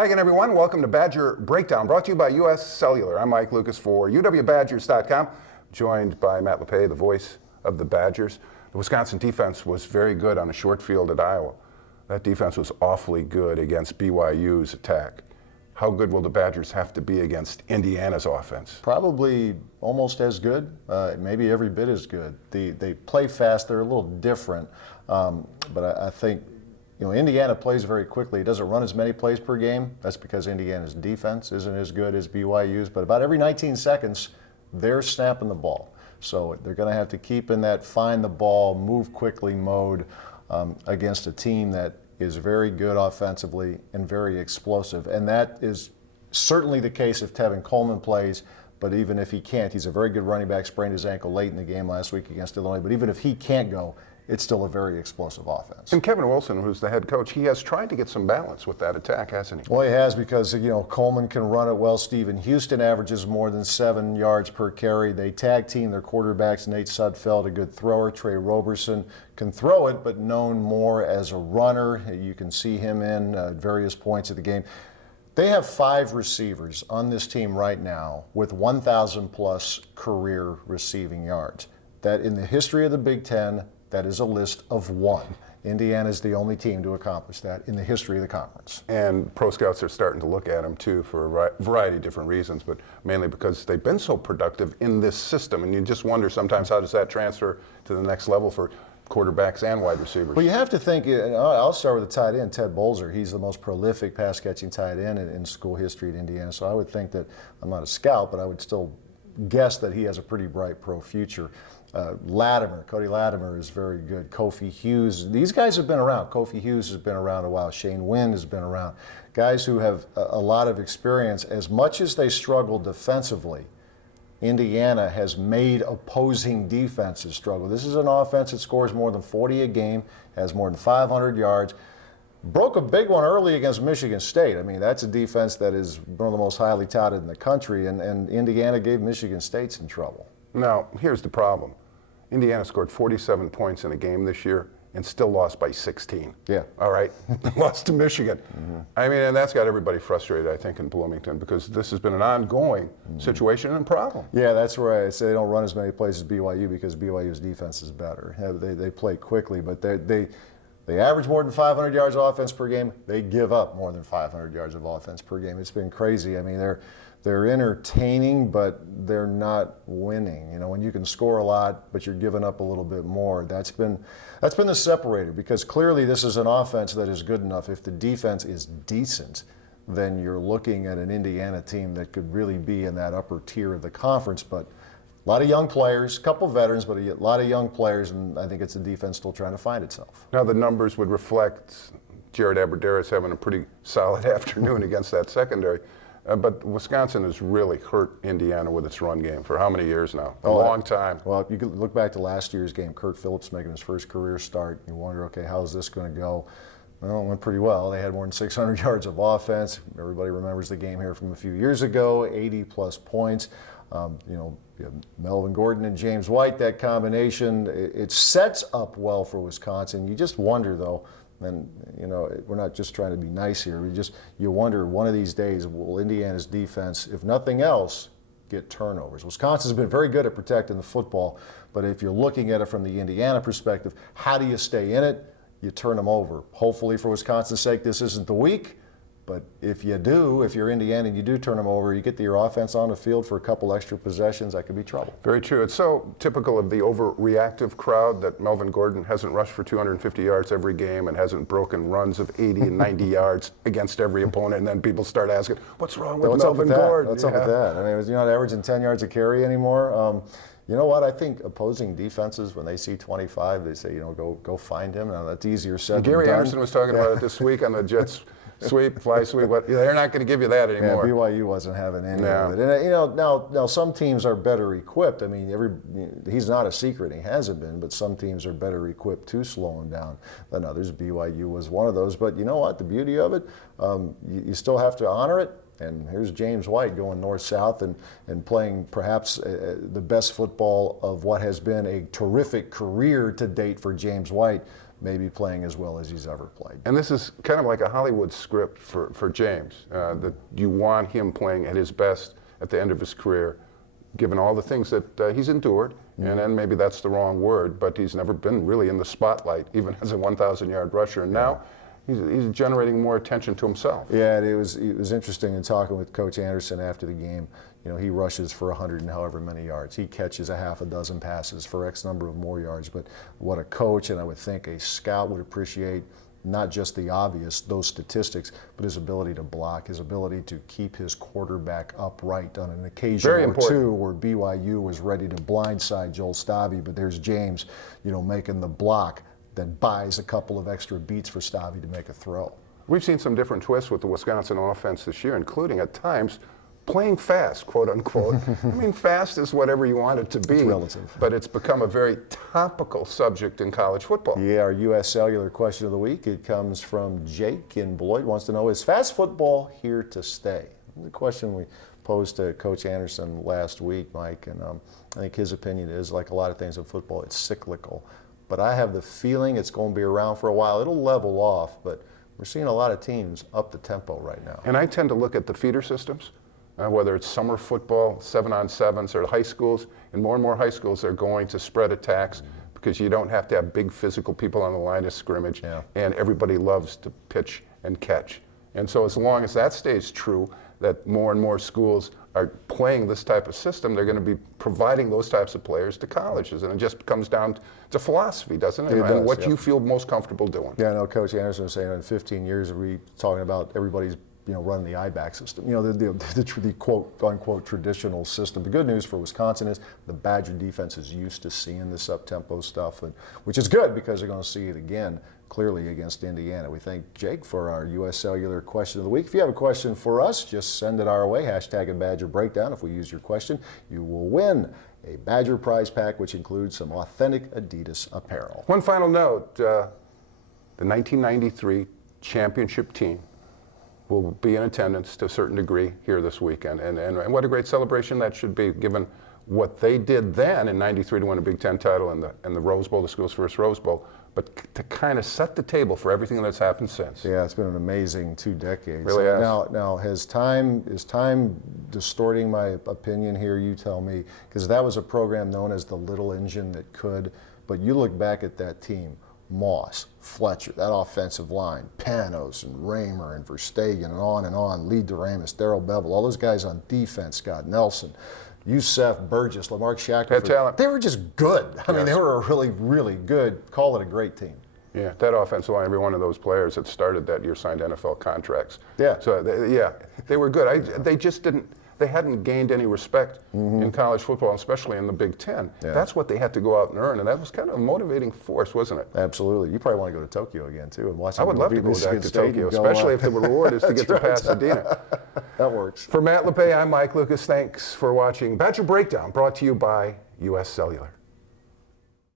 Hi again, everyone. Welcome to Badger Breakdown, brought to you by U.S. Cellular. I'm Mike Lucas for UWBadgers.com, joined by Matt Lepay, the voice of the Badgers. The Wisconsin defense was very good on a short field at Iowa. That defense was awfully good against BYU's attack. How good will the Badgers have to be against Indiana's offense? Probably almost as good, maybe every bit as good. They play fast. They're a little different, but I think Indiana plays very quickly. It doesn't run as many plays per game. That's because Indiana's defense isn't as good as BYU's. But about every 19 seconds, they're snapping the ball. So they're going to have to keep in that find the ball, move quickly mode against a team that is very good offensively and very explosive. And that is certainly the case if Tevin Coleman plays. But even if he can't, he's a very good running back, sprained his ankle late in the game last week against Illinois. But even if he can't go, it's still a very explosive offense. And Kevin Wilson, who's the head coach, he has tried to get some balance with that attack, hasn't he? Well, he has because, Coleman can run it well. Stephen Houston averages more than 7 yards per carry. They tag team their quarterbacks. Nate Sudfeld, a good thrower. Trey Roberson can throw it, but known more as a runner. You can see him in various points of the game. They have 5 receivers on this team right now with 1,000-plus career receiving yards. That in the history of the Big Ten, that is a list of 1. Indiana is the only team to accomplish that in the history of the conference. And pro scouts are starting to look at them, too, for a variety of different reasons, but mainly because they've been so productive in this system. And you just wonder sometimes, how does that transfer to the next level for quarterbacks and wide receivers? Well, you have to think, I'll start with the tight end, Ted Bolzer. He's the most prolific pass-catching tight end in school history at Indiana. So I would think that, I'm not a scout, but I would still guess that he has a pretty bright pro future. Cody Latimer is very good. Kofi Hughes, these guys have been around. Kofi Hughes has been around a while. Shane Wynn has been around. Guys who have a lot of experience. As much as they struggle defensively, Indiana has made opposing defenses struggle. This is an offense that scores more than 40 a game, has more than 500 yards. Broke a big one early against Michigan State. I mean, that's a defense that is one of the most highly touted in the country, and Indiana gave Michigan State some trouble. Now, here's the problem. Indiana scored 47 points in a game this year and still lost by 16. Yeah. All right? Lost to Michigan. Mm-hmm. I mean, and that's got everybody frustrated, I think, in Bloomington, because this has been an ongoing situation and problem. Yeah, that's where I say they don't run as many plays as BYU because BYU's defense is better. They play quickly, but they average more than 500 yards of offense per game. They give up more than 500 yards of offense per game. It's been crazy. I mean, they're entertaining, but they're not winning. When you can score a lot, but you're giving up a little bit more, that's been the separator, because clearly this is an offense that is good enough. If the defense is decent, then you're looking at an Indiana team that could really be in that upper tier of the conference. But a lot of young players, a couple veterans, but a lot of young players, and I think it's a defense still trying to find itself. Now the numbers would reflect Jared Aberdarius having a pretty solid afternoon against that secondary. But Wisconsin has really hurt Indiana with its run game for how many years now? A long time. Well, if you could look back to last year's game, Kurt Phillips making his first career start. You wonder, okay, how's this going to go? Well, it went pretty well. They had more than 600 yards of offense. Everybody remembers the game here from a few years ago, 80-plus points. You have Melvin Gordon and James White, that combination. It sets up well for Wisconsin. You just wonder, though, and we're not just trying to be nice here. You wonder, one of these days, will Indiana's defense, if nothing else, get turnovers? Wisconsin's been very good at protecting the football, but if you're looking at it from the Indiana perspective, how do you stay in it? You turn them over. Hopefully, for Wisconsin's sake, this isn't the week. But if you're Indiana and you do turn them over, you get your offense on the field for a couple extra possessions, that could be trouble. Very true. It's so typical of the overreactive crowd that Melvin Gordon hasn't rushed for 250 yards every game and hasn't broken runs of 80 and 90 yards against every opponent. And then people start asking, what's wrong with Melvin Gordon? What's up with that? I mean, he's not averaging 10 yards a carry anymore. You know what? I think opposing defenses, when they see 25, they say, go find him. Now, that's easier said than done. Gary Anderson was talking about it this week on the Jets fly sweep. They're not going to give you that anymore. Yeah, BYU wasn't having any of it. And now some teams are better equipped. I mean, he's not a secret. He hasn't been, but some teams are better equipped to slow him down than others. BYU was one of those. But you know what? The beauty of it, you still have to honor it. And here's James White going north-south and playing perhaps the best football of what has been a terrific career to date for James White. maybe playing as well as he's ever played. And this is kind of like a Hollywood script for James, that you want him playing at his best at the end of his career, given all the things that he's endured. And then maybe that's the wrong word, but he's never been really in the spotlight, even as a 1,000-yard rusher. And now he's generating more attention to himself. Yeah, it was interesting in talking with Coach Anderson after the game. You know, he rushes for 100 and however many yards. He catches a half a dozen passes for X number of more yards. But what a coach, and I would think a scout would appreciate, not just the obvious, those statistics, but his ability to block, his ability to keep his quarterback upright on an occasion or two where BYU was ready to blindside Joel Stavy, but there's James, you know, making the block that buys a couple of extra beats for Stavy to make a throw. We've seen some different twists with the Wisconsin offense this year, including at times playing fast, quote unquote. I mean, fast is whatever you want it to be. It's relative. But it's become a very topical subject in college football. Yeah, our U.S. Cellular question of the week, it comes from Jake in Beloit. Wants to know, is fast football here to stay? The question we posed to Coach Anderson last week, Mike, and I think his opinion is, like a lot of things in football, it's cyclical. But I have the feeling it's going to be around for a while. It'll level off, but we're seeing a lot of teams up the tempo right now. And I tend to look at the feeder systems, whether it's summer football, 7-on-7s, or high schools. And more high schools are going to spread attacks because you don't have to have big physical people on the line of scrimmage, and everybody loves to pitch and catch. And so as long as that stays true, that more and more schools are playing this type of system, they're going to be providing those types of players to colleges. And it just comes down to philosophy, doesn't it? It does, and what you feel most comfortable doing. Yeah, I know Coach Anderson was saying in 15 years, we talking about everybody's running the I-back system, the quote-unquote traditional system. The good news for Wisconsin is the Badger defense is used to seeing this up-tempo stuff, which is good because they're going to see it again clearly against Indiana. We thank Jake for our U.S. Cellular question of the week. If you have a question for us, just send it our way, hashtag Badger Breakdown. If we use your question, you will win a Badger prize pack, which includes some authentic Adidas apparel. One final note, the 1993 championship team will be in attendance to a certain degree here this weekend. And what a great celebration that should be, given what they did then in '93 to win a Big Ten title and the Rose Bowl, the school's first Rose Bowl, but to kind of set the table for everything that's happened since. Yeah, it's been an amazing 2 decades. Really has. Now, is time distorting my opinion here? You tell me, because that was a program known as the little engine that could, but you look back at that team, Moss, Fletcher, that offensive line, Panos and Raymer and Verstegen and on, Lee DeRamus, Darrell Bevel, all those guys on defense, Scott Nelson, Youssef Burgess, Lamarck Shackelford. Talent. They were just good. I mean, they were a really, really good, call it a great team. Yeah, that offensive line, every one of those players that started that year signed NFL contracts. Yeah. So, they were good. They just didn't. They hadn't gained any respect in college football, especially in the Big Ten. Yeah. That's what they had to go out and earn, and that was kind of a motivating force, wasn't it? Absolutely. You probably want to go to Tokyo again, too, and watch. I would love to go back to Tokyo, especially if the reward is to get to Pasadena. That works. For Matt Lepay, I'm Mike Lucas. Thanks for watching Badger Breakdown, brought to you by U.S. Cellular.